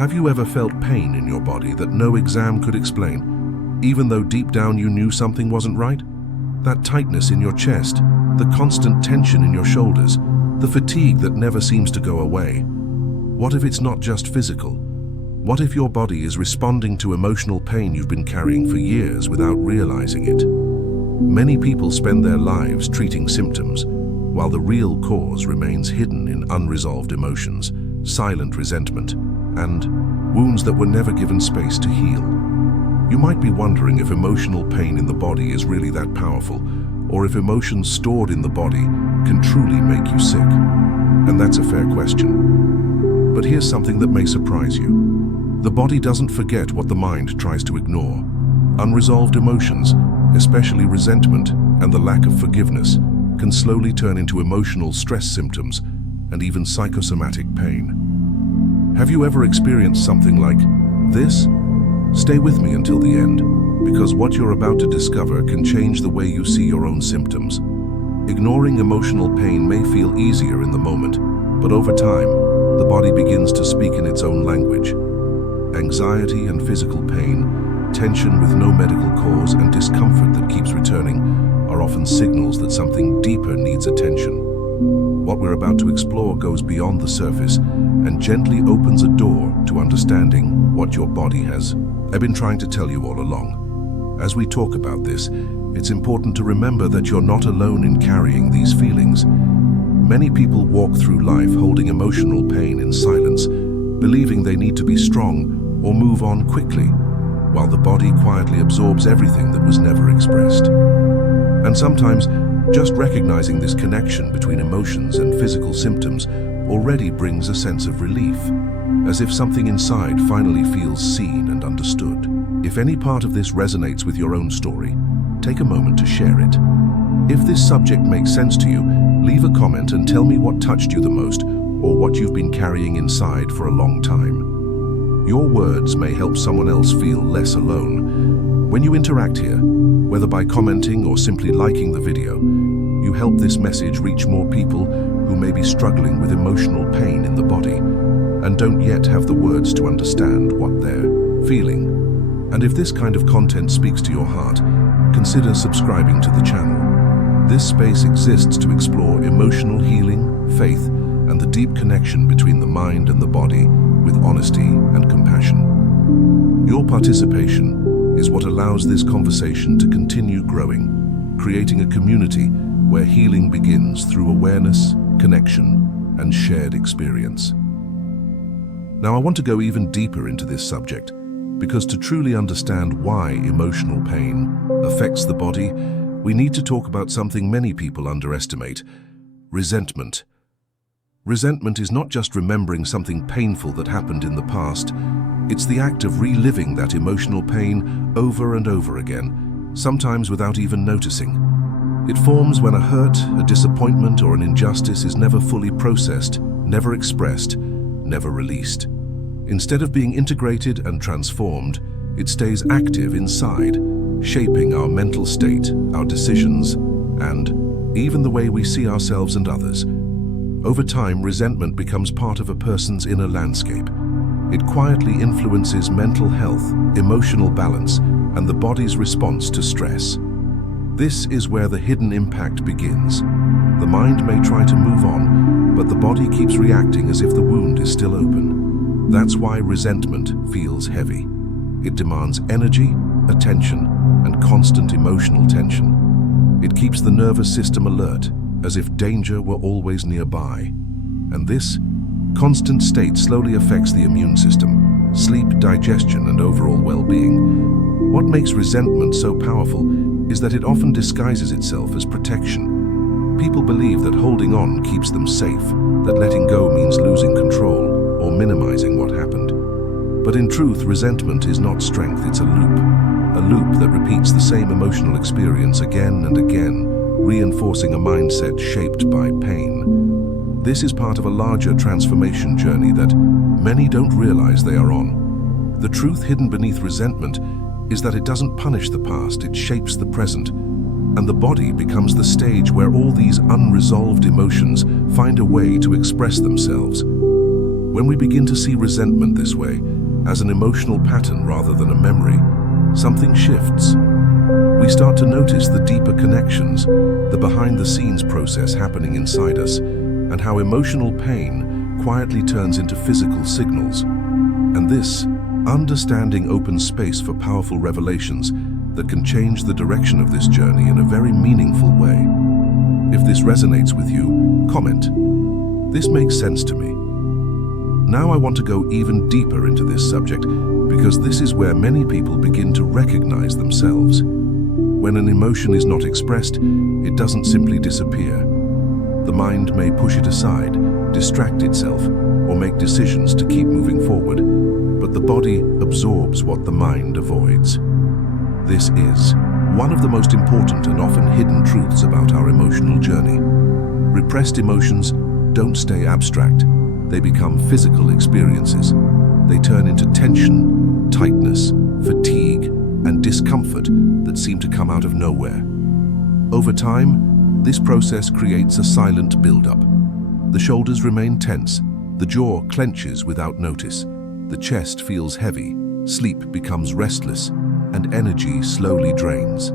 Have you ever felt pain in your body that no exam could explain, even though deep down you knew something wasn't right? That tightness in your chest, the constant tension in your shoulders, the fatigue that never seems to go away. What if it's not just physical? What if your body is responding to emotional pain you've been carrying for years without realizing it? Many people spend their lives treating symptoms, while the real cause remains hidden in unresolved emotions, silent resentment, and wounds that were never given space to heal. You might be wondering if emotional pain in the body is really that powerful, or if emotions stored in the body can truly make you sick. And that's a fair question. But here's something that may surprise you. The body doesn't forget what the mind tries to ignore. Unresolved emotions, especially resentment and the lack of forgiveness, can slowly turn into emotional stress symptoms and even psychosomatic pain. Have you ever experienced something like this? Stay with me until the end, because what you're about to discover can change the way you see your own symptoms. Ignoring emotional pain may feel easier in the moment, but over time, the body begins to speak in its own language. Anxiety and physical pain, tension with no medical cause, and discomfort that keeps returning are often signals that something deeper needs attention. What we're about to explore goes beyond the surface and gently opens a door to understanding what your body has. I've been trying to tell you all along. As we talk about this, it's important to remember that you're not alone in carrying these feelings. Many people walk through life holding emotional pain in silence, believing they need to be strong or move on quickly, while the body quietly absorbs everything that was never expressed. And sometimes, just recognizing this connection between emotions and physical symptoms already brings a sense of relief, as if something inside finally feels seen and understood. If any part of this resonates with your own story, take a moment to share it. If this subject makes sense to you, leave a comment and tell me what touched you the most or what you've been carrying inside for a long time. Your words may help someone else feel less alone. When you interact here, whether by commenting or simply liking the video, you help this message reach more people who may be struggling with emotional pain in the body and don't yet have the words to understand what they're feeling. And if this kind of content speaks to your heart, consider subscribing to the channel. This space exists to explore emotional healing, faith, and the deep connection between the mind and the body with honesty and compassion. Your participation is what allows this conversation to continue growing, creating a community where healing begins through awareness, connection, and shared experience. Now, I want to go even deeper into this subject, because to truly understand why emotional pain affects the body, we need to talk about something many people underestimate: resentment. Resentment is not just remembering something painful that happened in the past. It's the act of reliving that emotional pain over and over again, sometimes without even noticing. It forms when a hurt, a disappointment, or an injustice is never fully processed, never expressed, never released. Instead of being integrated and transformed, it stays active inside, shaping our mental state, our decisions, and even the way we see ourselves and others. Over time, resentment becomes part of a person's inner landscape. It quietly influences mental health, emotional balance, and the body's response to stress. This is where the hidden impact begins. The mind may try to move on, but the body keeps reacting as if the wound is still open. That's why resentment feels heavy. It demands energy, attention, and constant emotional tension. It keeps the nervous system alert, as if danger were always nearby. And this constant state slowly affects the immune system, sleep, digestion, and overall well-being. What makes resentment so powerful is that it often disguises itself as protection. People believe that holding on keeps them safe, that letting go means losing control or minimizing what happened. But in truth, resentment is not strength, it's a loop that repeats the same emotional experience again and again, reinforcing a mindset shaped by pain. This is part of a larger transformation journey that many don't realize they are on. The truth hidden beneath resentment is that it doesn't punish the past, it shapes the present. And the body becomes the stage where all these unresolved emotions find a way to express themselves. When we begin to see resentment this way, as an emotional pattern rather than a memory, something shifts. We start to notice the deeper connections, the behind-the-scenes process happening inside us, and how emotional pain quietly turns into physical signals. And this understanding opens space for powerful revelations that can change the direction of this journey in a very meaningful way. If this resonates with you, comment. This makes sense to me. Now I want to go even deeper into this subject because this is where many people begin to recognize themselves. When an emotion is not expressed, it doesn't simply disappear. The mind may push it aside, distract itself, or make decisions to keep moving forward, but the body absorbs what the mind avoids. This is one of the most important and often hidden truths about our emotional journey. Repressed emotions don't stay abstract. They become physical experiences. They turn into tension, tightness, fatigue, and discomfort that seem to come out of nowhere. Over time, this process creates a silent buildup. The shoulders remain tense, the jaw clenches without notice, the chest feels heavy, sleep becomes restless, and energy slowly drains.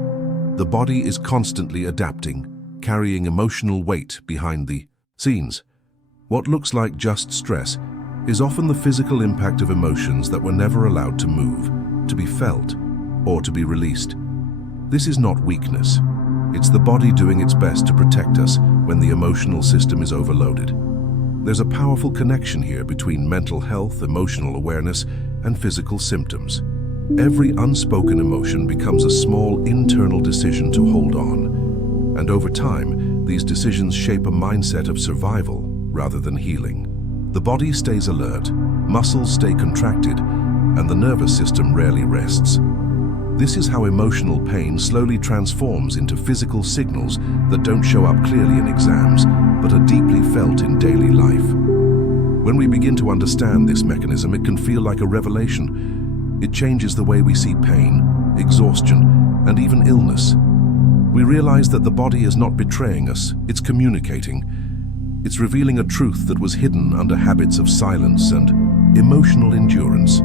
The body is constantly adapting, carrying emotional weight behind the scenes. What looks like just stress is often the physical impact of emotions that were never allowed to move, to be felt, or to be released. This is not weakness. It's the body doing its best to protect us when the emotional system is overloaded. There's a powerful connection here between mental health, emotional awareness, and physical symptoms. Every unspoken emotion becomes a small internal decision to hold on. And over time, these decisions shape a mindset of survival rather than healing. The body stays alert, muscles stay contracted, and the nervous system rarely rests. This is how emotional pain slowly transforms into physical signals that don't show up clearly in exams, but are deeply felt in daily life. When we begin to understand this mechanism, it can feel like a revelation. It changes the way we see pain, exhaustion, and even illness. We realize that the body is not betraying us, it's communicating. It's revealing a truth that was hidden under habits of silence and emotional endurance.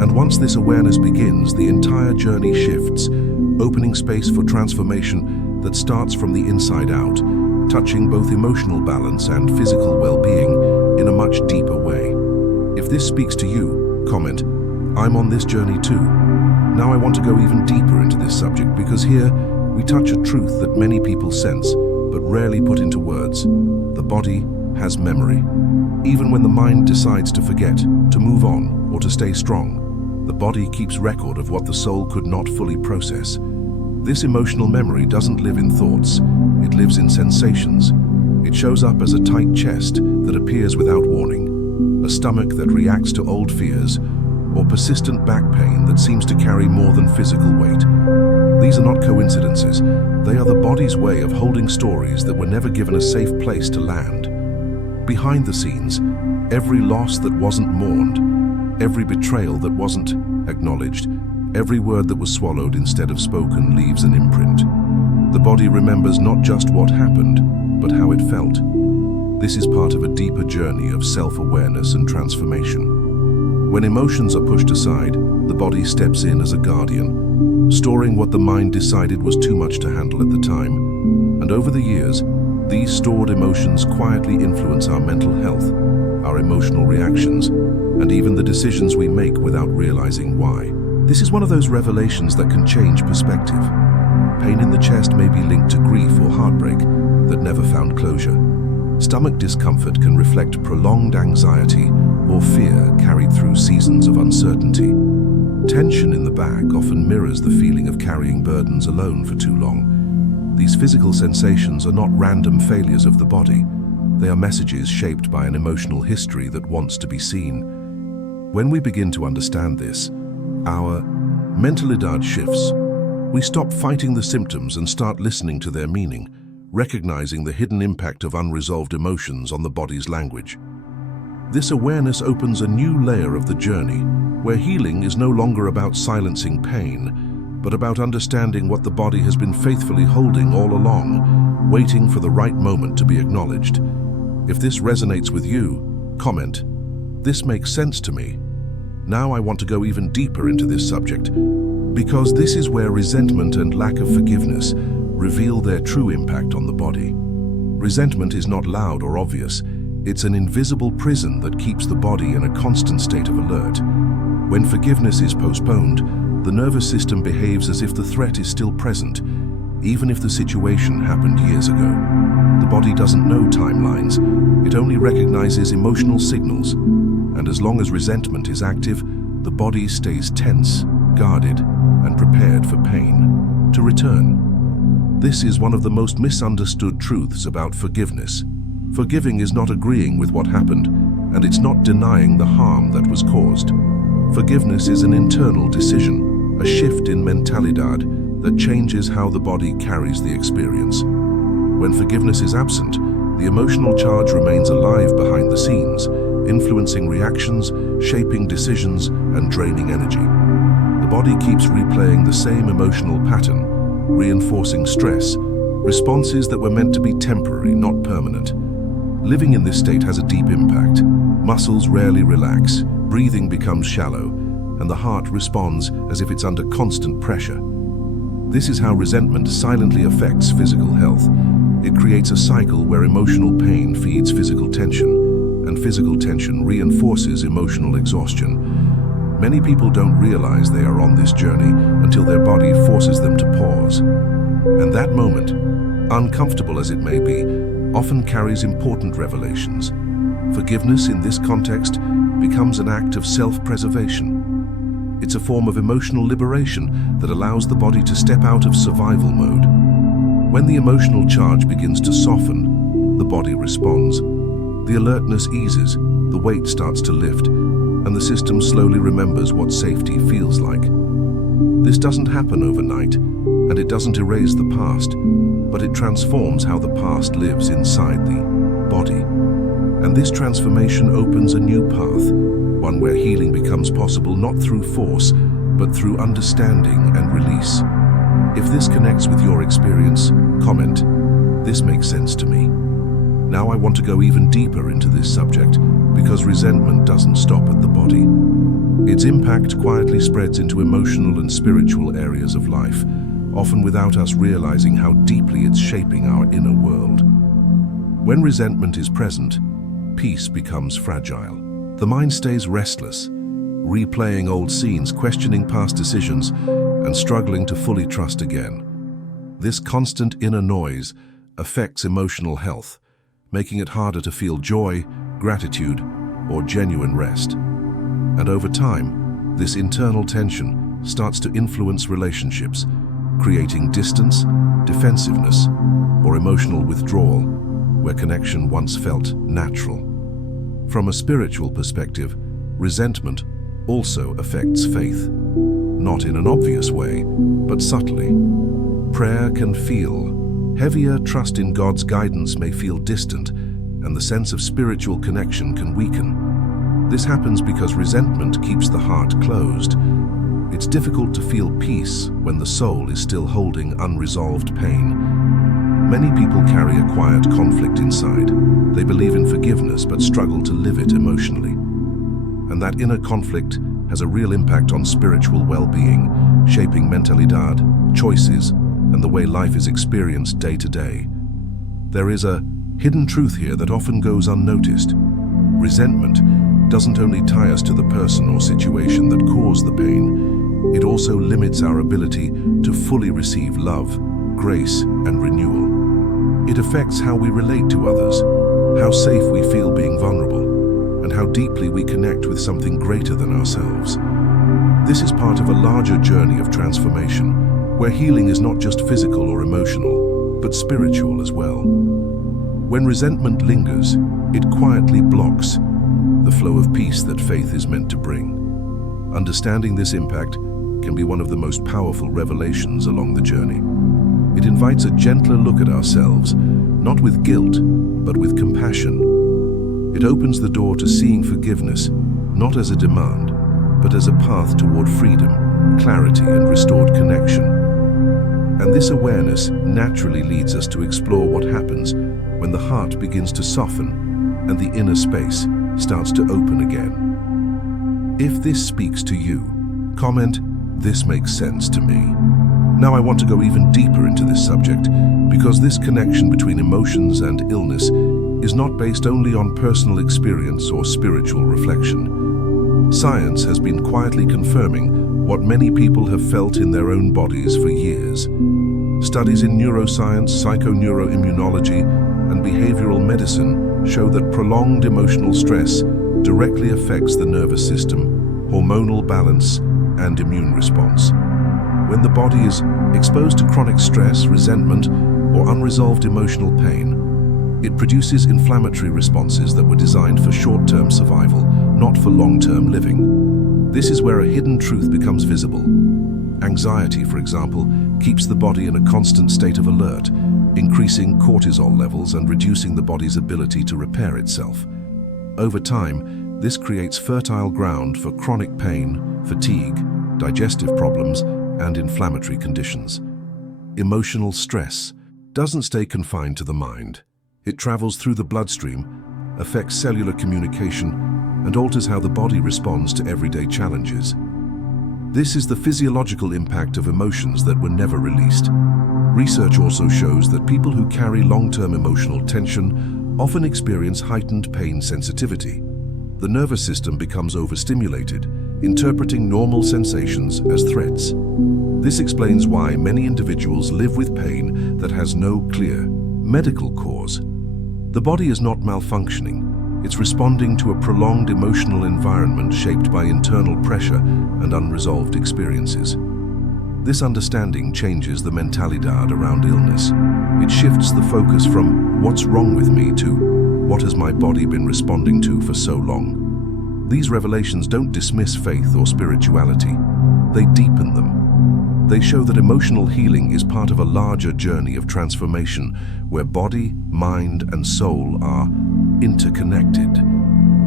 And once this awareness begins, the entire journey shifts, opening space for transformation that starts from the inside out, touching both emotional balance and physical well-being in a much deeper way. If this speaks to you, comment, "I'm on this journey too." Now I want to go even deeper into this subject because here we touch a truth that many people sense but rarely put into words. The body has memory. Even when the mind decides to forget, to move on, or to stay strong, the body keeps record of what the soul could not fully process. This emotional memory doesn't live in thoughts, it lives in sensations. It shows up as a tight chest that appears without warning, a stomach that reacts to old fears, or persistent back pain that seems to carry more than physical weight. These are not coincidences. They are the body's way of holding stories that were never given a safe place to land. Behind the scenes, every loss that wasn't mourned, every betrayal that wasn't acknowledged, every word that was swallowed instead of spoken leaves an imprint. The body remembers not just what happened, but how it felt. This is part of a deeper journey of self-awareness and transformation. When emotions are pushed aside, the body steps in as a guardian, storing what the mind decided was too much to handle at the time. And over the years, these stored emotions quietly influence our mental health, our emotional reactions, and even the decisions we make without realizing why. This is one of those revelations that can change perspective. Pain in the chest may be linked to grief or heartbreak that never found closure. Stomach discomfort can reflect prolonged anxiety or fear carried through seasons of uncertainty. Tension in the back often mirrors the feeling of carrying burdens alone for too long. These physical sensations are not random failures of the body. They are messages shaped by an emotional history that wants to be seen. When we begin to understand this, our mentalidad shifts. We stop fighting the symptoms and start listening to their meaning, recognizing the hidden impact of unresolved emotions on the body's language. This awareness opens a new layer of the journey, where healing is no longer about silencing pain, but about understanding what the body has been faithfully holding all along, waiting for the right moment to be acknowledged. If this resonates with you, comment. This makes sense to me. Now I want to go even deeper into this subject, because this is where resentment and lack of forgiveness reveal their true impact on the body. Resentment is not loud or obvious. It's an invisible prison that keeps the body in a constant state of alert. When forgiveness is postponed, the nervous system behaves as if the threat is still present, even if the situation happened years ago. The body doesn't know timelines. It only recognizes emotional signals. And as long as resentment is active, the body stays tense, guarded, and prepared for pain to return. This is one of the most misunderstood truths about forgiveness. Forgiving is not agreeing with what happened, and it's not denying the harm that was caused. Forgiveness is an internal decision, a shift in mentalidad that changes how the body carries the experience. When forgiveness is absent, the emotional charge remains alive behind the scenes, influencing reactions, shaping decisions, and draining energy. The body keeps replaying the same emotional pattern, reinforcing stress, responses that were meant to be temporary, not permanent. Living in this state has a deep impact. Muscles rarely relax, breathing becomes shallow, and the heart responds as if it's under constant pressure. This is how resentment silently affects physical health. It creates a cycle where emotional pain feeds physical tension, and physical tension reinforces emotional exhaustion. Many people don't realize they are on this journey until their body forces them to pause. And that moment, uncomfortable as it may be, often carries important revelations. Forgiveness in this context becomes an act of self-preservation. It's a form of emotional liberation that allows the body to step out of survival mode. When the emotional charge begins to soften, the body responds. The alertness eases, the weight starts to lift, and the system slowly remembers what safety feels like. This doesn't happen overnight, and it doesn't erase the past, but it transforms how the past lives inside the body. And this transformation opens a new path, one where healing becomes possible not through force, but through understanding and release. If this connects with your experience, comment, "This makes sense to me." Now I want to go even deeper into this subject, because resentment doesn't stop at the body. Its impact quietly spreads into emotional and spiritual areas of life, often without us realizing how deeply it's shaping our inner world. When resentment is present, peace becomes fragile. The mind stays restless, replaying old scenes, questioning past decisions, and struggling to fully trust again. This constant inner noise affects emotional health, making it harder to feel joy, gratitude, or genuine rest. And over time, this internal tension starts to influence relationships, creating distance, defensiveness, or emotional withdrawal, where connection once felt natural. From a spiritual perspective, resentment also affects faith, not in an obvious way, but subtly. Prayer can feel heavier, trust in God's guidance may feel distant, and the sense of spiritual connection can weaken. This happens because resentment keeps the heart closed. It's difficult to feel peace when the soul is still holding unresolved pain. Many people carry a quiet conflict inside. They believe in forgiveness but struggle to live it emotionally. And that inner conflict has a real impact on spiritual well-being, shaping mentalidad, choices, and the way life is experienced day to day. There is a hidden truth here that often goes unnoticed. Resentment doesn't only tie us to the person or situation that caused the pain, it also limits our ability to fully receive love, grace, and renewal. It affects how we relate to others, how safe we feel being vulnerable, and how deeply we connect with something greater than ourselves. This is part of a larger journey of transformation, where healing is not just physical or emotional, but spiritual as well. When resentment lingers, it quietly blocks the flow of peace that faith is meant to bring. Understanding this impact can be one of the most powerful revelations along the journey. It invites a gentler look at ourselves, not with guilt, but with compassion. It opens the door to seeing forgiveness, not as a demand, but as a path toward freedom, clarity, and restored connection. And this awareness naturally leads us to explore what happens when the heart begins to soften and the inner space starts to open again. If this speaks to you, comment, "This makes sense to me." Now I want to go even deeper into this subject because this connection between emotions and illness is not based only on personal experience or spiritual reflection. Science has been quietly confirming what many people have felt in their own bodies for years. Studies in neuroscience, psychoneuroimmunology, and behavioral medicine show that prolonged emotional stress directly affects the nervous system, hormonal balance, and immune response. When the body is exposed to chronic stress, resentment, or unresolved emotional pain, it produces inflammatory responses that were designed for short-term survival, not for long-term living. This is where a hidden truth becomes visible. Anxiety, for example, keeps the body in a constant state of alert, increasing cortisol levels and reducing the body's ability to repair itself. Over time, this creates fertile ground for chronic pain, fatigue, digestive problems, and inflammatory conditions. Emotional stress doesn't stay confined to the mind. It travels through the bloodstream, affects cellular communication, and alters how the body responds to everyday challenges. This is the physiological impact of emotions that were never released. Research also shows that people who carry long-term emotional tension often experience heightened pain sensitivity. The nervous system becomes overstimulated, interpreting normal sensations as threats. This explains why many individuals live with pain that has no clear medical cause. The body is not malfunctioning. It's responding to a prolonged emotional environment shaped by internal pressure and unresolved experiences. This understanding changes the mentalidad around illness. It shifts the focus from "what's wrong with me" to "what has my body been responding to for so long?" These revelations don't dismiss faith or spirituality. They deepen them. They show that emotional healing is part of a larger journey of transformation where body, mind, and soul are interconnected.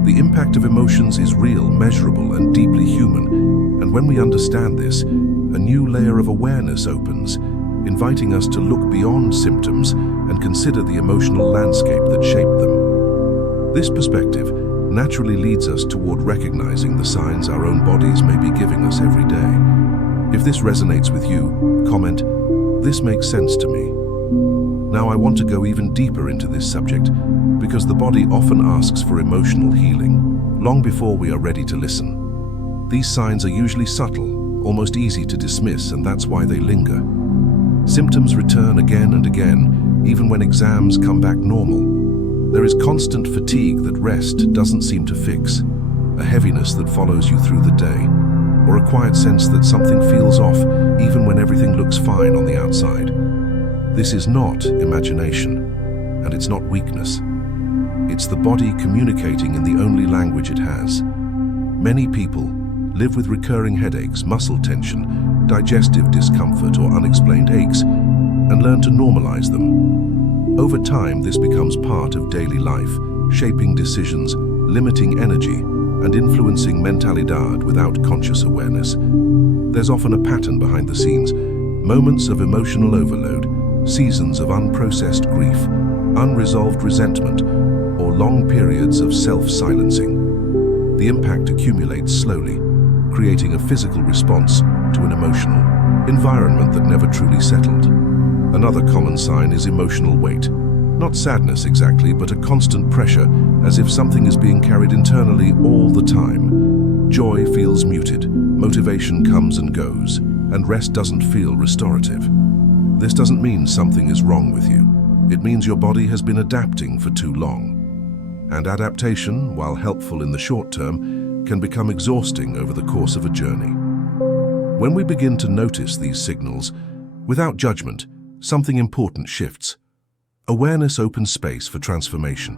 The impact of emotions is real, measurable, and deeply human. And when we understand this, a new layer of awareness opens, inviting us to look beyond symptoms and consider the emotional landscape that shaped them. This perspective naturally leads us toward recognizing the signs our own bodies may be giving us every day. If this resonates with you, comment, "This makes sense to me." Now I want to go even deeper into this subject because the body often asks for emotional healing long before we are ready to listen. These signs are usually subtle, almost easy to dismiss, and that's why they linger. Symptoms return again and again, even when exams come back normal. There is constant fatigue that rest doesn't seem to fix, a heaviness that follows you through the day, or a quiet sense that something feels off even when everything looks fine on the outside. This is not imagination, and it's not weakness. It's the body communicating in the only language it has. Many people live with recurring headaches, muscle tension, digestive discomfort, or unexplained aches, and learn to normalize them. Over time, this becomes part of daily life, shaping decisions, limiting energy, and influencing mentalidad without conscious awareness. There's often a pattern behind the scenes, moments of emotional overload, seasons of unprocessed grief, unresolved resentment, or long periods of self-silencing. The impact accumulates slowly, creating a physical response to an emotional environment that never truly settled. Another common sign is emotional weight. Not sadness exactly, but a constant pressure, as if something is being carried internally all the time. Joy feels muted, motivation comes and goes, and rest doesn't feel restorative. This doesn't mean something is wrong with you. It means your body has been adapting for too long. And adaptation, while helpful in the short term, can become exhausting over the course of a journey. When we begin to notice these signals, without judgment, something important shifts. Awareness opens space for transformation.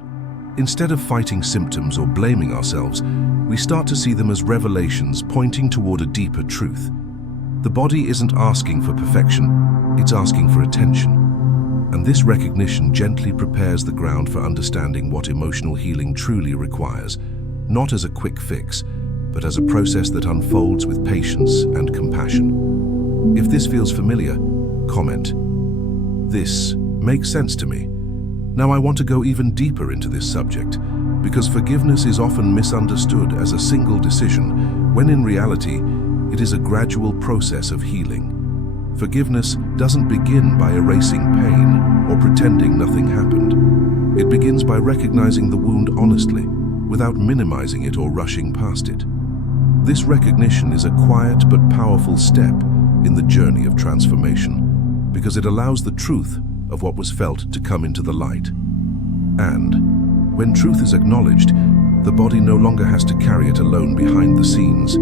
Instead of fighting symptoms or blaming ourselves, we start to see them as revelations pointing toward a deeper truth. The body isn't asking for perfection, it's asking for attention. And this recognition gently prepares the ground for understanding what emotional healing truly requires, not as a quick fix, but as a process that unfolds with patience and compassion. If this feels familiar, comment, "This makes sense to me." Now I want to go even deeper into this subject because forgiveness is often misunderstood as a single decision, when in reality, it is a gradual process of healing. Forgiveness doesn't begin by erasing pain or pretending nothing happened. It begins by recognizing the wound honestly, without minimizing it or rushing past it. This recognition is a quiet but powerful step in the journey of transformation, because it allows the truth of what was felt to come into the light. And when truth is acknowledged, the body no longer has to carry it alone behind the scenes.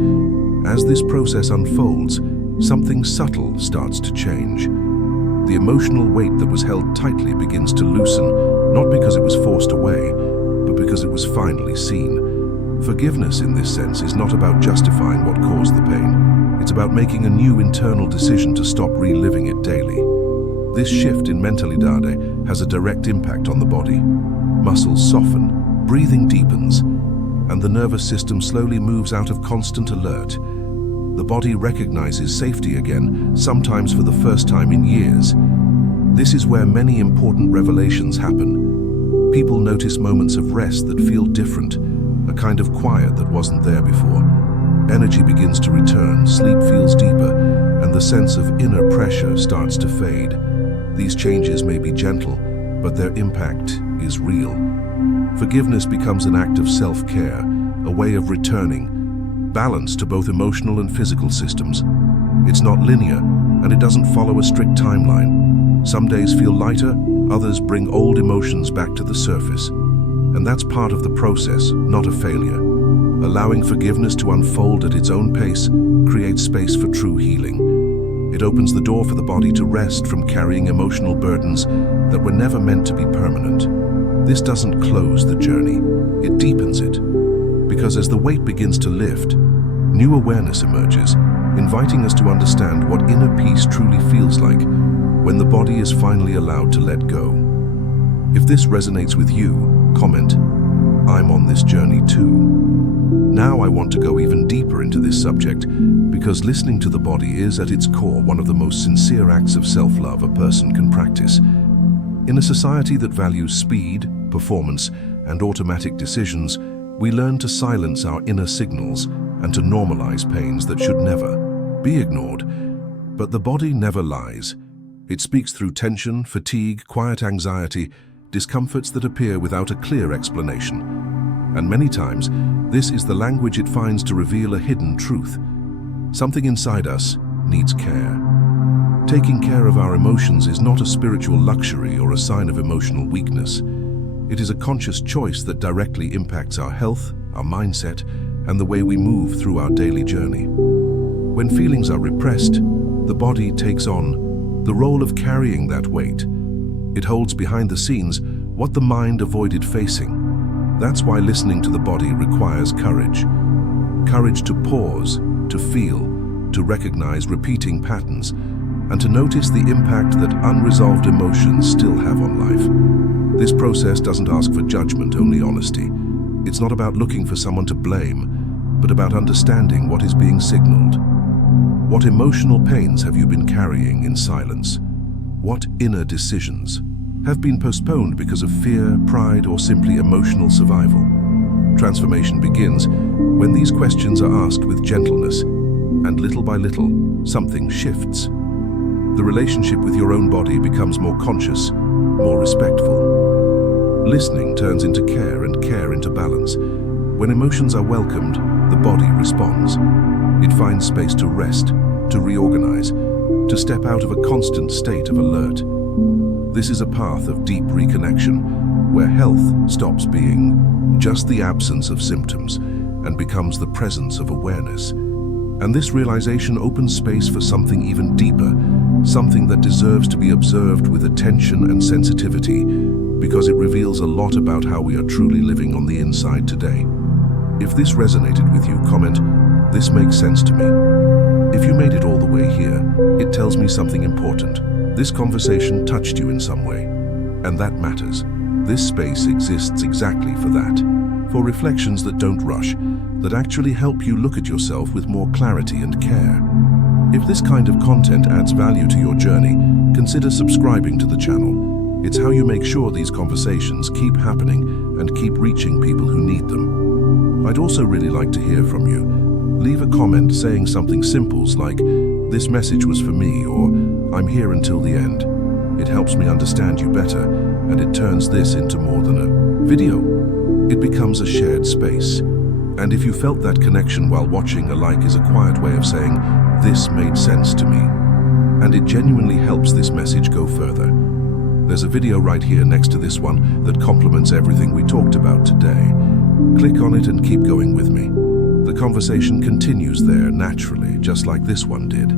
As this process unfolds, something subtle starts to change. The emotional weight that was held tightly begins to loosen, not because it was forced away, but because it was finally seen. Forgiveness in this sense is not about justifying what caused the pain. It's about making a new internal decision to stop reliving it daily. This shift in mentalidade has a direct impact on the body. Muscles soften, breathing deepens, and the nervous system slowly moves out of constant alert. The body recognizes safety again, sometimes for the first time in years. This is where many important revelations happen. People notice moments of rest that feel different, a kind of quiet that wasn't there before. Energy begins to return, sleep feels deeper, and the sense of inner pressure starts to fade. These changes may be gentle, but their impact is real. Forgiveness becomes an act of self-care, a way of returning balance to both emotional and physical systems. It's not linear, and it doesn't follow a strict timeline. Some days feel lighter, others bring old emotions back to the surface. And that's part of the process, not a failure. Allowing forgiveness to unfold at its own pace creates space for true healing. It opens the door for the body to rest from carrying emotional burdens that were never meant to be permanent. This doesn't close the journey, it deepens it. Because as the weight begins to lift, new awareness emerges, inviting us to understand what inner peace truly feels like when the body is finally allowed to let go. If this resonates with you, comment, "I'm on this journey too." Now I want to go even deeper into this subject, because listening to the body is, at its core, one of the most sincere acts of self-love a person can practice. In a society that values speed, performance, and automatic decisions, we learn to silence our inner signals and to normalize pains that should never be ignored. But the body never lies. It speaks through tension, fatigue, quiet anxiety, discomforts that appear without a clear explanation. And many times, this is the language it finds to reveal a hidden truth. Something inside us needs care. Taking care of our emotions is not a spiritual luxury or a sign of emotional weakness. It is a conscious choice that directly impacts our health, our mindset, and the way we move through our daily journey. When feelings are repressed, the body takes on the role of carrying that weight. It holds behind the scenes what the mind avoided facing. That's why listening to the body requires courage. Courage to pause, to feel, to recognize repeating patterns, and to notice the impact that unresolved emotions still have on life. This process doesn't ask for judgment, only honesty. It's not about looking for someone to blame, but about understanding what is being signaled. What emotional pains have you been carrying in silence? What inner decisions have been postponed because of fear, pride, or simply emotional survival? Transformation begins when these questions are asked with gentleness, and little by little, something shifts. The relationship with your own body becomes more conscious, more respectful. Listening turns into care and care into balance. When emotions are welcomed, the body responds. It finds space to rest, to reorganize, to step out of a constant state of alert. This is a path of deep reconnection, where health stops being just the absence of symptoms and becomes the presence of awareness. And this realization opens space for something even deeper, something that deserves to be observed with attention and sensitivity, because it reveals a lot about how we are truly living on the inside today. If this resonated with you, comment, "This makes sense to me." If you made it all the way here, it tells me something important. This conversation touched you in some way, and that matters. This space exists exactly for that, for reflections that don't rush, that actually help you look at yourself with more clarity and care. If this kind of content adds value to your journey, consider subscribing to the channel. It's how you make sure these conversations keep happening and keep reaching people who need them. I'd also really like to hear from you. Leave a comment saying something simple like, "This message was for me," or "I'm here until the end." It helps me understand you better, and it turns this into more than a video. It becomes a shared space. And if you felt that connection while watching, a like is a quiet way of saying, "This made sense to me." And it genuinely helps this message go further. There's a video right here next to this one that complements everything we talked about today. Click on it and keep going with me. The conversation continues there naturally, just like this one did.